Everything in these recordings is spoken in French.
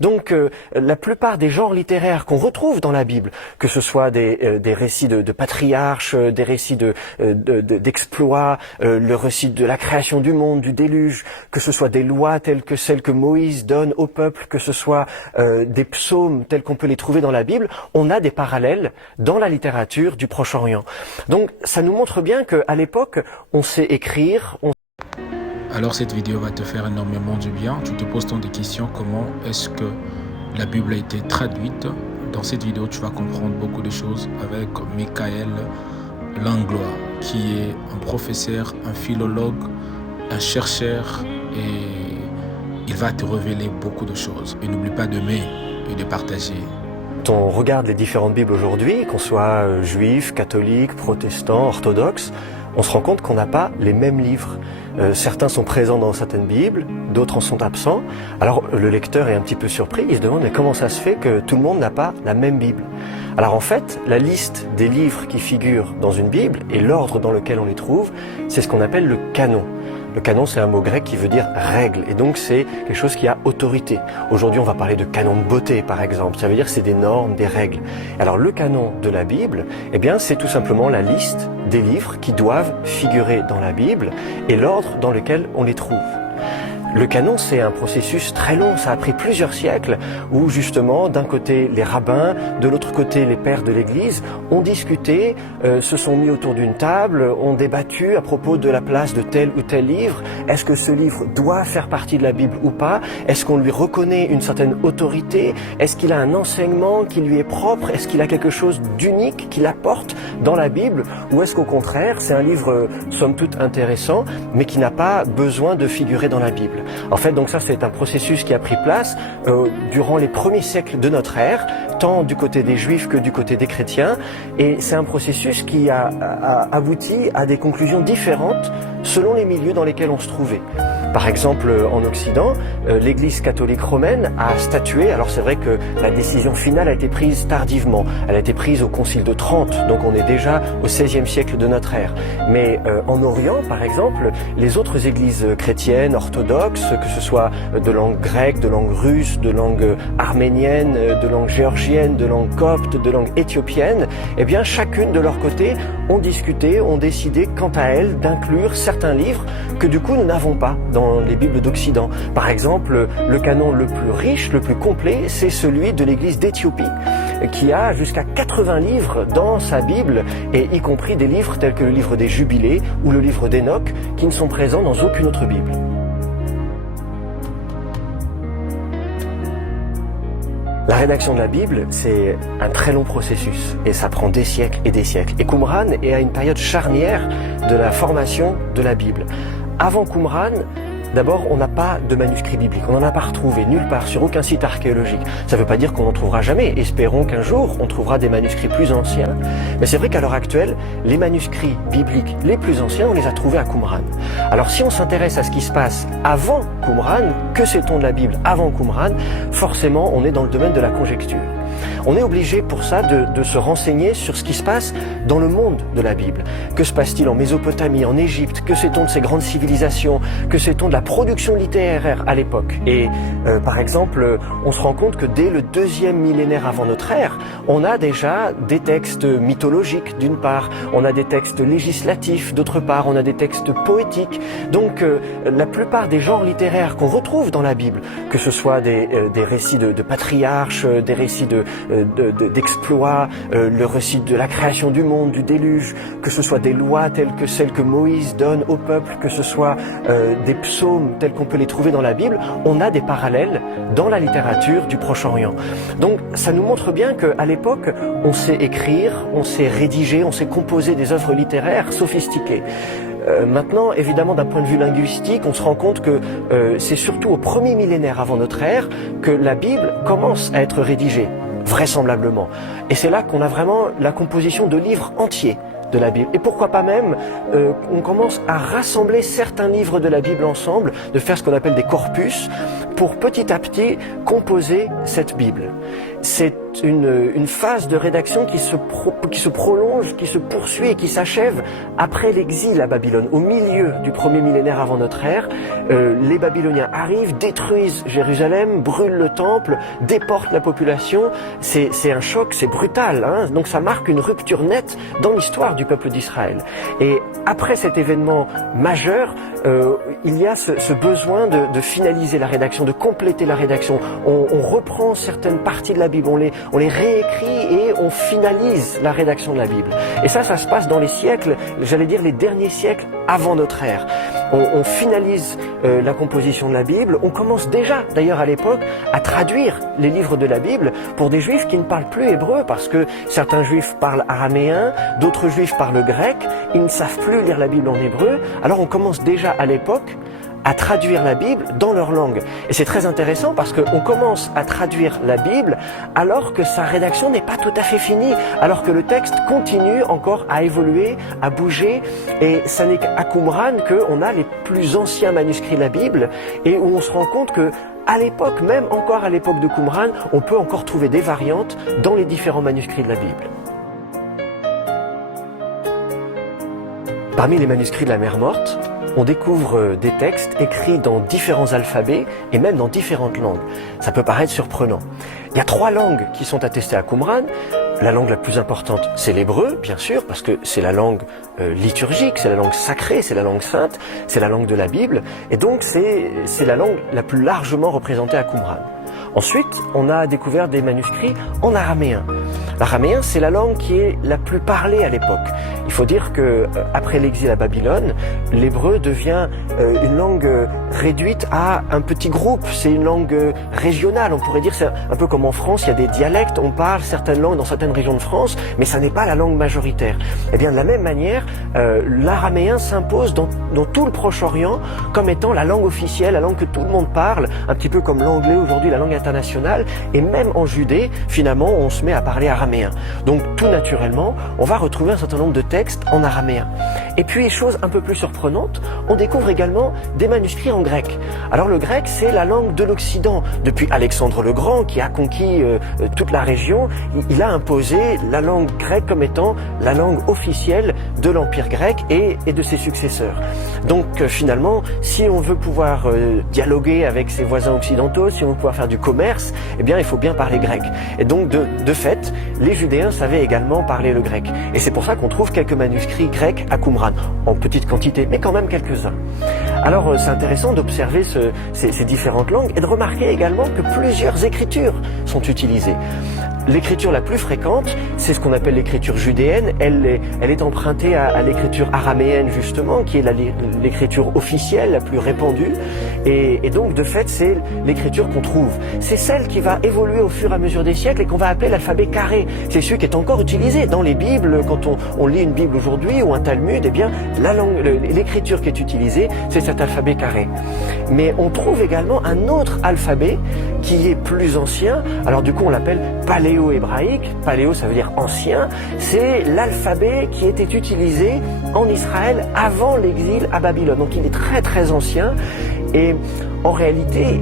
Donc la plupart des genres littéraires qu'on retrouve dans la Bible, que ce soit des récits de patriarches, des récits d'exploits, le récit de la création du monde, du déluge, que ce soit des lois telles que celles que Moïse donne au peuple, que ce soit des psaumes tels qu'on peut les trouver dans la Bible, on a des parallèles dans la littérature du Proche-Orient. Donc ça nous montre bien qu'à l'époque, on sait écrire. Alors cette vidéo va te faire énormément du bien. Tu te poses tant de questions, comment est-ce que la Bible a été traduite. Dans cette vidéo, tu vas comprendre beaucoup de choses avec Michael Langlois, qui est un professeur, un philologue, un chercheur, et il va te révéler beaucoup de choses. Et n'oublie pas d'aimer et de partager. Quand on regarde les différentes Bibles aujourd'hui, qu'on soit juif, catholique, protestant, orthodoxe, on se rend compte qu'on n'a pas les mêmes livres. Certains sont présents dans certaines Bibles, d'autres en sont absents. Alors le lecteur est un petit peu surpris, il se demande mais comment ça se fait que tout le monde n'a pas la même Bible. Alors en fait, la liste des livres qui figurent dans une Bible et l'ordre dans lequel on les trouve, c'est ce qu'on appelle le canon. Le canon, c'est un mot grec qui veut dire règle, et donc c'est quelque chose qui a autorité. Aujourd'hui, on va parler de canon de beauté, par exemple. Ça veut dire que c'est des normes, des règles. Alors le canon de la Bible, eh bien, c'est tout simplement la liste des livres qui doivent figurer dans la Bible et l'ordre dans lequel on les trouve. Le canon, c'est un processus très long, ça a pris plusieurs siècles, où justement, d'un côté les rabbins, de l'autre côté les pères de l'Église, ont discuté, se sont mis autour d'une table, ont débattu à propos de la place de tel ou tel livre. Est-ce que ce livre doit faire partie de la Bible ou pas? Est-ce qu'on lui reconnaît une certaine autorité? Est-ce qu'il a un enseignement qui lui est propre? Est-ce qu'il a quelque chose d'unique qu'il apporte dans la Bible? Ou est-ce qu'au contraire, c'est un livre somme toute intéressant, mais qui n'a pas besoin de figurer dans la Bible? En fait, donc ça, c'est un processus qui a pris place durant les premiers siècles de notre ère, tant du côté des Juifs que du côté des chrétiens, et c'est un processus qui a abouti à des conclusions différentes selon les milieux dans lesquels on se trouvait. Par exemple, en Occident, l'Église catholique romaine a statué, alors c'est vrai que la décision finale a été prise tardivement, elle a été prise au Concile de Trente, donc on est déjà au XVIe siècle de notre ère. Mais en Orient, par exemple, les autres églises chrétiennes, orthodoxes, que ce soit de langue grecque, de langue russe, de langue arménienne, de langue géorgienne, de langue copte, de langue éthiopienne, eh bien chacune de leur côté ont discuté, ont décidé quant à elles d'inclure certains livres que du coup nous n'avons pas dans les Bibles d'Occident. Par exemple, le canon le plus riche, le plus complet, c'est celui de l'Église d'Éthiopie, qui a jusqu'à 80 livres dans sa Bible, et y compris des livres tels que le livre des Jubilés ou le livre d'Enoch, qui ne sont présents dans aucune autre Bible. La rédaction de la Bible, c'est un très long processus et ça prend des siècles et des siècles. Et Qumran est à une période charnière de la formation de la Bible. Avant Qumran, d'abord, on n'a pas de manuscrit biblique, on n'en a pas retrouvé nulle part, sur aucun site archéologique. Ça ne veut pas dire qu'on n'en trouvera jamais, espérons qu'un jour on trouvera des manuscrits plus anciens. Mais c'est vrai qu'à l'heure actuelle, les manuscrits bibliques les plus anciens, on les a trouvés à Qumran. Alors si on s'intéresse à ce qui se passe avant Qumran, que sait-on de la Bible avant Qumran, forcément on est dans le domaine de la conjecture. On est obligé pour ça de se renseigner sur ce qui se passe dans le monde de la Bible. Que se passe-t-il en Mésopotamie, en Égypte? Que sait-on de ces grandes civilisations? Que sait-on de la production littéraire à l'époque? Et par exemple, on se rend compte que dès le 2e millénaire avant notre ère, on a déjà des textes mythologiques d'une part, on a des textes législatifs d'autre part, on a des textes poétiques. Donc la plupart des genres littéraires qu'on retrouve dans la Bible, que ce soit des récits de patriarches, des récits d'exploits, le récit de la création du monde, du déluge, que ce soit des lois telles que celles que Moïse donne au peuple, que ce soit des psaumes tels qu'on peut les trouver dans la Bible, on a des parallèles dans la littérature du Proche-Orient. Donc ça nous montre bien qu'à l'époque, on sait écrire, on sait rédiger, on sait composer des œuvres littéraires sophistiquées. Maintenant, évidemment, d'un point de vue linguistique, on se rend compte que c'est surtout au 1er millénaire avant notre ère que la Bible commence à être rédigée, vraisemblablement. Et c'est là qu'on a vraiment la composition de livres entiers de la Bible. Et pourquoi pas même, on commence à rassembler certains livres de la Bible ensemble, de faire ce qu'on appelle des corpus, pour petit à petit composer cette Bible. C'est une phase de rédaction qui se prolonge, qui se poursuit et qui s'achève après l'exil à Babylone. Au milieu du premier millénaire avant notre ère, les Babyloniens arrivent, détruisent Jérusalem, brûlent le temple, déportent la population. C'est un choc, c'est brutal, hein. Donc ça marque une rupture nette dans l'histoire du peuple d'Israël. Et après cet événement majeur, il y a ce besoin de finaliser la rédaction, de compléter la rédaction. On reprend certaines parties de la Bible, on les réécrit et on finalise la rédaction de la Bible. Et ça se passe dans les siècles, j'allais dire les derniers siècles avant notre ère. On finalise la composition de la Bible. On commence déjà, d'ailleurs à l'époque, à traduire les livres de la Bible pour des juifs qui ne parlent plus hébreu, parce que certains juifs parlent araméen, d'autres juifs parlent grec, ils ne savent plus lire la Bible en hébreu. Alors on commence déjà à l'époque à traduire la Bible dans leur langue. Et c'est très intéressant parce qu'on commence à traduire la Bible alors que sa rédaction n'est pas tout à fait finie, alors que le texte continue encore à évoluer, à bouger. Et ça n'est qu'à Qumran qu'on a les plus anciens manuscrits de la Bible et où on se rend compte que à l'époque, même encore à l'époque de Qumran, on peut encore trouver des variantes dans les différents manuscrits de la Bible. Parmi les manuscrits de la Mer Morte, on découvre des textes écrits dans différents alphabets et même dans différentes langues. Ça peut paraître surprenant. Il y a 3 langues qui sont attestées à Qumran. La langue la plus importante, c'est l'hébreu, bien sûr, parce que c'est la langue liturgique, c'est la langue sacrée, c'est la langue sainte, c'est la langue de la Bible. Et donc, c'est la langue la plus largement représentée à Qumran. Ensuite, on a découvert des manuscrits en araméen. L'araméen, c'est la langue qui est la plus parlée à l'époque. Il faut dire que après l'exil à Babylone, l'hébreu devient une langue réduite à un petit groupe. C'est une langue régionale, on pourrait dire. C'est un peu comme en France, il y a des dialectes, on parle certaines langues dans certaines régions de France, mais ça n'est pas la langue majoritaire. Et bien de la même manière, l'araméen s'impose dans tout le Proche-Orient comme étant la langue officielle, la langue que tout le monde parle, un petit peu comme l'anglais aujourd'hui, la langue internationale. Et même en Judée, finalement, on se met à parler araméen. Donc tout naturellement, on va retrouver un certain nombre de textes en araméen. Et puis, chose un peu plus surprenante, on découvre également des manuscrits en grec. Alors le grec, c'est la langue de l'Occident. Depuis Alexandre le Grand, qui a conquis toute la région, il a imposé la langue grecque comme étant la langue officielle de l'Empire grec et de ses successeurs. Donc finalement, si on veut pouvoir dialoguer avec ses voisins occidentaux, si on veut pouvoir faire du commerce, eh bien il faut bien parler grec. Et donc de fait, les Judéens savaient également parler le grec. Et c'est pour ça qu'on trouve quelques manuscrits grecs à Qumran, en petite quantité, mais quand même quelques-uns. Alors c'est intéressant d'observer ces différentes langues et de remarquer également que plusieurs écritures sont utilisées. L'écriture la plus fréquente, c'est ce qu'on appelle l'écriture judéenne. Elle est empruntée à l'écriture araméenne justement, qui est l'écriture officielle la plus répandue. Et donc de fait, c'est l'écriture qu'on trouve. C'est celle qui va évoluer au fur et à mesure des siècles et qu'on va appeler l'alphabet carré. C'est celui qui est encore utilisé dans les Bibles. Quand on lit une Bible aujourd'hui ou un Talmud, eh bien l'écriture qui est utilisée, c'est cet alphabet carré. Mais on trouve également un autre alphabet qui est plus ancien. Alors du coup, on l'appelle paléo-hébraïque. Paléo, ça veut dire ancien. C'est l'alphabet qui était utilisé en Israël avant l'exil à Babylone. Donc il est très très ancien. Et en réalité,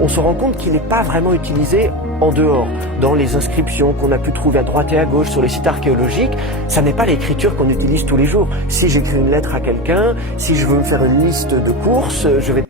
on se rend compte qu'il n'est pas vraiment utilisé en dehors. Dans les inscriptions qu'on a pu trouver à droite et à gauche sur les sites archéologiques, ça n'est pas l'écriture qu'on utilise tous les jours. Si j'écris une lettre à quelqu'un, si je veux me faire une liste de courses, je vais